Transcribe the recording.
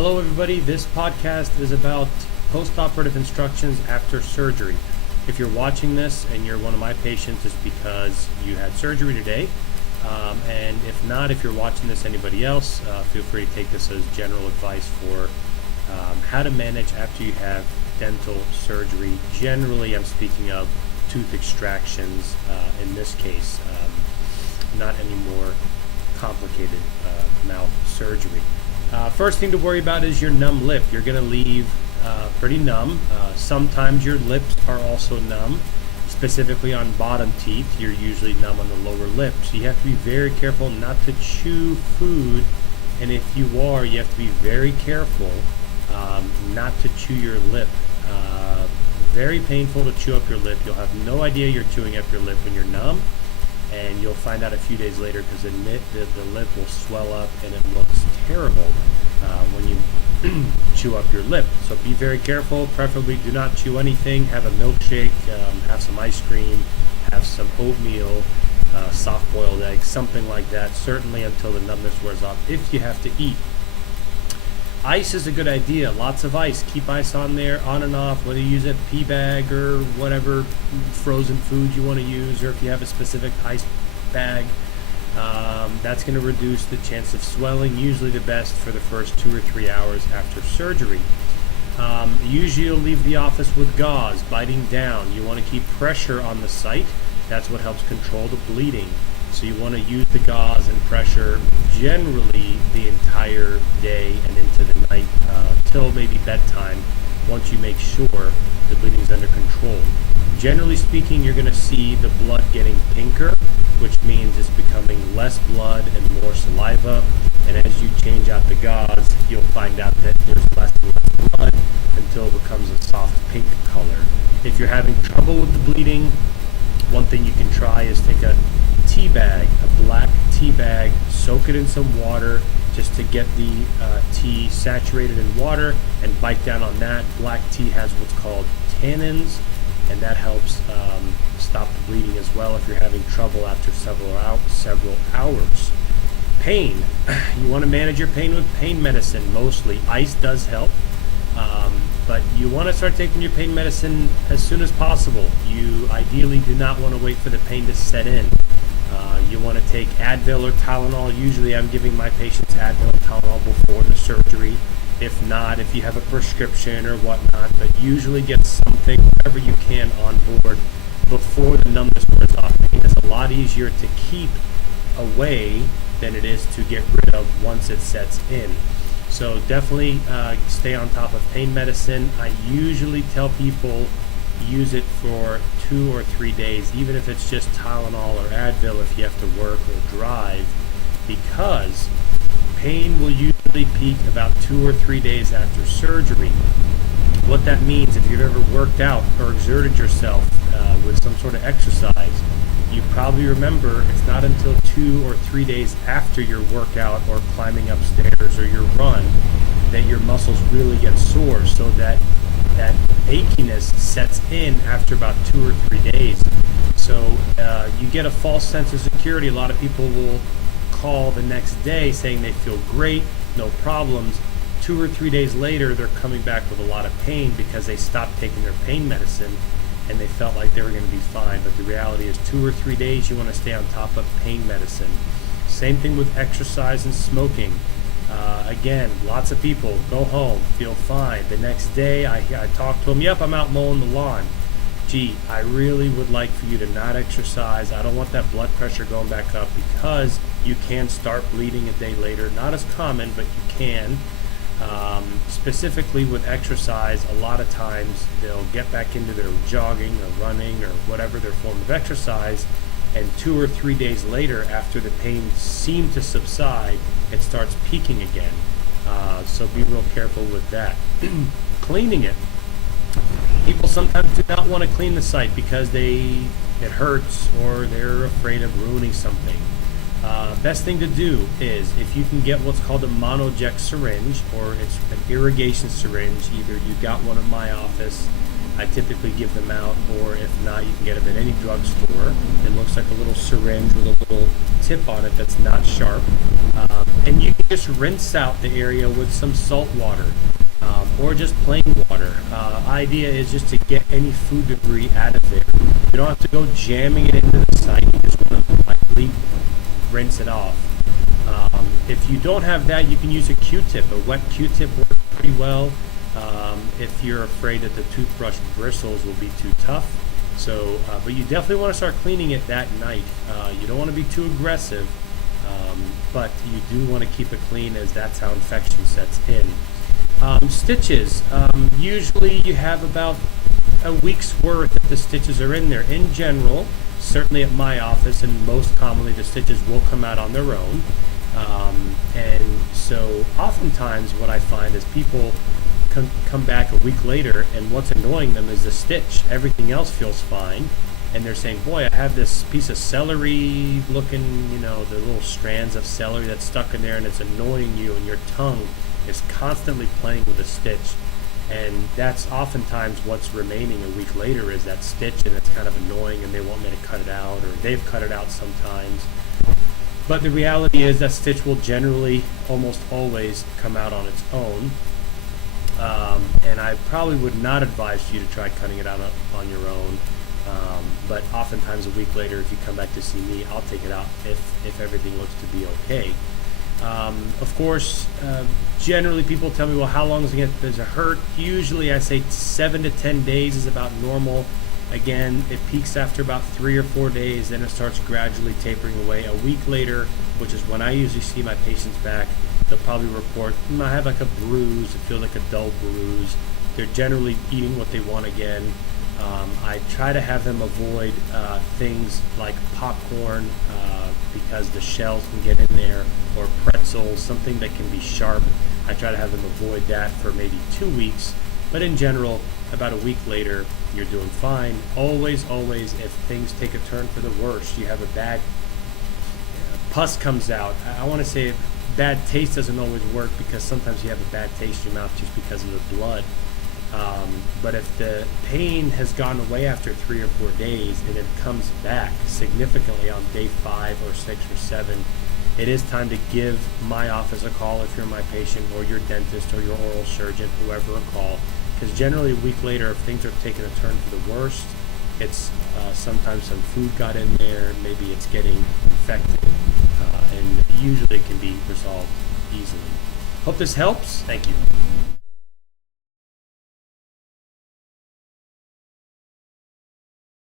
Hello, everybody. This podcast is about post-operative instructions after surgery. If you're watching this and you're one of my patients, it's because you had surgery today. And if not, if you're watching this, anybody else, feel free to take this as general advice for how to manage after you have dental surgery. Generally, I'm speaking of tooth extractions in this case, not any more complicated mouth surgery. First thing to worry about is your numb lip. You're going to leave pretty numb. Sometimes your lips are also numb. Specifically on bottom teeth, you're usually numb on the lower lip. So you have to be very careful not to chew food. And if you are, you have to be very careful not to chew your lip. Very painful to chew up your lip. You'll have no idea you're chewing up your lip when you're numb. And you'll find out a few days later because the lip will swell up and it looks terrible when you chew up your lip. So be very careful. Preferably do not chew anything. Have a milkshake, have some ice cream, have some oatmeal, soft-boiled eggs, something like that, certainly until the numbness wears off if you have to eat. Ice is a good idea. Lots of ice. Keep ice on there, on and off, whether you use a pea bag or whatever frozen food you want to use, or if you have a specific ice bag. That's going to reduce the chance of swelling, usually the best for the first 2 or 3 hours after surgery. Usually you'll leave the office with gauze, biting down. You want to keep pressure on the site. That's what helps control the bleeding. So you want to use the gauze and pressure generally the entire day and into the night till maybe bedtime, once you make sure the bleeding is under control. Generally speaking, you're going to see the blood getting pinker, which means it's becoming less blood and more saliva. And as you change out the gauze, you'll find out that there's less and less blood until it becomes a soft pink color. If you're having trouble with the bleeding, one thing you can try is take a tea bag, a black tea bag, soak it in some water just to get the tea saturated in water and bite down on that. Black tea has what's called tannins, and that helps stop the bleeding as well if you're having trouble after several hours. Pain. You want to manage your pain with pain medicine mostly. Ice does help, but you want to start taking your pain medicine as soon as possible. You ideally do not want to wait for the pain to set in. You want to take Advil or Tylenol. Usually I'm giving my patients Advil and Tylenol before the surgery. If not, if you have a prescription or whatnot, but usually get something, whatever you can, on board before the numbness wears off. Pain is a lot easier to keep away than it is to get rid of once it sets in. So definitely stay on top of pain medicine. I usually tell people use it for 2 or 3 days, even if it's just Tylenol or Advil if you have to work or drive, because pain will usually peak about 2 or 3 days after surgery. What that means, if you've ever worked out or exerted yourself with some sort of exercise, you probably remember it's not until 2 or 3 days after your workout or climbing upstairs or your run that your muscles really get sore, so that achiness sets in after about 2 or 3 days. So you get a false sense of security. A lot of people will call the next day saying they feel great, no problems. 2 or 3 days later, they're coming back with a lot of pain because they stopped taking their pain medicine and they felt like they were going to be fine. But the reality is 2 or 3 days you want to stay on top of pain medicine. Same thing with exercise and smoking. Again, lots of people go home, feel fine. The next day I talk to them, yep, I'm out mowing the lawn. Gee, I really would like for you to not exercise. I don't want that blood pressure going back up, because you can start bleeding a day later. Not as common, but you can. Specifically with exercise, a lot of times they'll get back into their jogging or running or whatever their form of exercise, and 2 or 3 days later, after the pain seemed to subside, it starts peaking again. So be real careful with that. Cleaning it. People sometimes do not want to clean the site because it hurts or they're afraid of ruining something. Best thing to do is, if you can get what's called a monoject syringe, or it's an irrigation syringe, either you got one at my office, I typically give them out, or if not, you can get them at any drugstore. It looks like a little syringe with a little tip on it that's not sharp, and you can just rinse out the area with some salt water, or just plain water. Idea is just to get any food debris out of there. You don't have to go jamming it into the site. You just want to lightly rinse it off. If you don't have that, you can use a Q-tip. A wet Q-tip works pretty well. If you're afraid that the toothbrush bristles will be too tough. So, but you definitely want to start cleaning it that night. You don't want to be too aggressive, but you do want to keep it clean, as that's how infection sets in. Stitches. Usually you have about a week's worth if the stitches are in there. In general, certainly at my office, and most commonly, the stitches will come out on their own. And so oftentimes what I find is people come back a week later, and what's annoying them is the stitch. Everything else feels fine, and they're saying, boy, I have this piece of celery looking, the little strands of celery that's stuck in there, and it's annoying you, and your tongue is constantly playing with a stitch. And that's oftentimes what's remaining a week later, is that stitch, and it's kind of annoying, and they want me to cut it out, or they've cut it out sometimes. But the reality is that stitch will generally almost always come out on its own. And I probably would not advise you to try cutting it out on your own. But oftentimes a week later, if you come back to see me, I'll take it out if everything looks to be okay. Of course, generally people tell me, well, how long does it hurt? Usually I say 7 to 10 days is about normal. Again, it peaks after about 3 or 4 days, then it starts gradually tapering away. A week later, which is when I usually see my patients back, they'll probably report, I have like a bruise, it feels like a dull bruise. They're generally eating what they want again. I try to have them avoid things like popcorn because the shells can get in there, or pretzels, something that can be sharp. I try to have them avoid that for maybe 2 weeks, but in general, about a week later, you're doing fine. Always, if things take a turn for the worse, you have a bad pus comes out. I want to say bad taste doesn't always work, because sometimes you have a bad taste in your mouth just because of the blood. But if the pain has gone away after 3 or 4 days, and it comes back significantly on day 5 or 6 or 7, it is time to give my office a call if you're my patient, or your dentist, or your oral surgeon, whoever, a call. Because generally a week later, if things are taking a turn for the worst, it's sometimes some food got in there, maybe it's getting infected, and usually it can be resolved easily. Hope this helps. Thank you.